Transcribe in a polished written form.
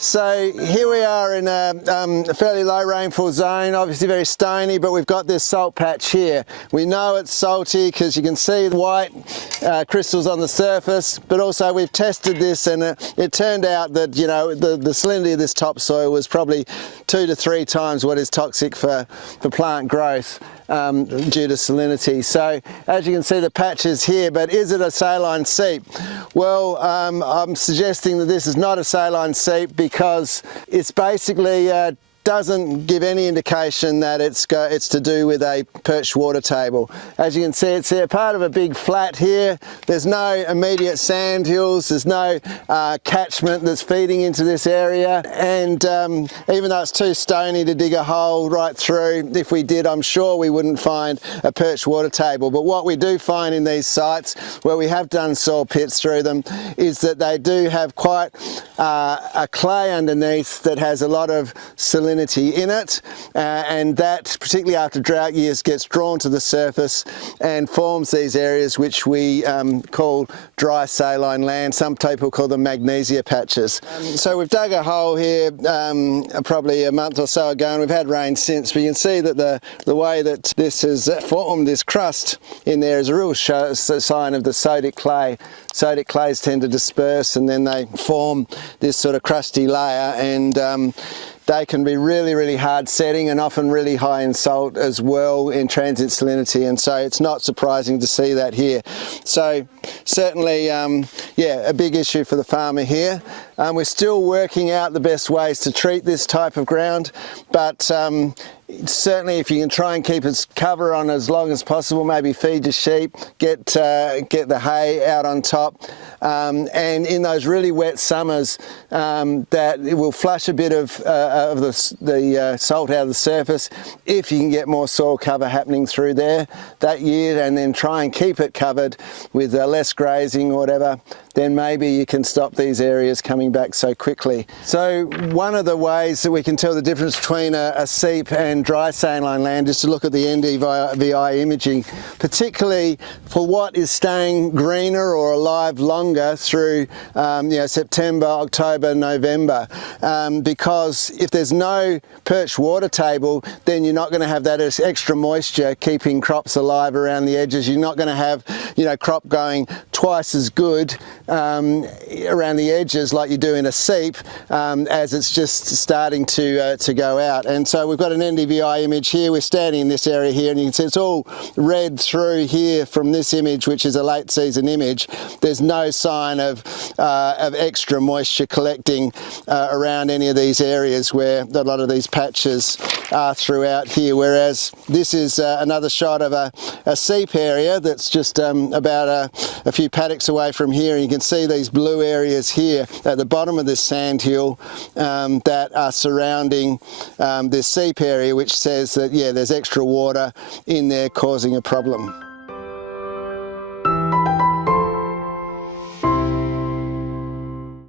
So here we are in a fairly low rainfall zone, obviously very stony, but we've got this salt patch here. We know it's salty because you can see the white crystals on the surface, but also we've tested this and it turned out that, you know, the salinity of this topsoil was probably 2 to 3 times what is toxic for plant growth. Due to salinity. So as you can see the patches here, but is it a saline seep? Well, I'm suggesting that this is not a saline seep because it's basically doesn't give any indication that it's to do with a perched water table. As you can see, it's here, part of a big flat here. There's no immediate sand hills, there's no catchment that's feeding into this area, and even though it's too stony to dig a hole right through, if we did, I'm sure we wouldn't find a perched water table. But what we do find in these sites where we have done soil pits through them is that they do have quite a clay underneath that has a lot of salinity in it, and that, particularly after drought years, gets drawn to the surface and forms these areas which we call dry saline land. Some people call them magnesia patches. So we've dug a hole here probably a month or so ago, and we've had rain since, but you can see that the way that this has formed this crust in there is a real sign of the sodic clay. Sodic clays tend to disperse and then they form this sort of crusty layer, and they can be really, really hard setting and often really high in salt as well in transient salinity, and so it's not surprising to see that here. So certainly, yeah, a big issue for the farmer here. We're still working out the best ways to treat this type of ground, but certainly if you can try and keep its cover on as long as possible, maybe feed your sheep, get the hay out on top, and in those really wet summers that it will flush a bit of the salt out of the surface. If you can get more soil cover happening through there that year, and then try and keep it covered with less grazing or whatever, then maybe you can stop these areas coming back so quickly. So one of the ways that we can tell the difference between a seep and dry saline land is to look at the NDVI imaging, particularly for what is staying greener or alive longer through you know, September, October, November, because if there's no perched water table, then you're not going to have that extra moisture keeping crops alive around the edges. You're not going to have, you know, crop going twice as good around the edges like you do in a seep as it's just starting to go out. And so we've got an NDVI image here. We're standing in this area here, and you can see it's all red through here from this image, which is a late season image. There's no sign of extra moisture collecting around any of these areas where a lot of these patches are throughout here, whereas this is another shot of a seep area that's just about a few paddocks away from here, and you can see these blue areas here at the bottom of this sand hill that are surrounding this seep area, which says that, yeah, there's extra water in there causing a problem.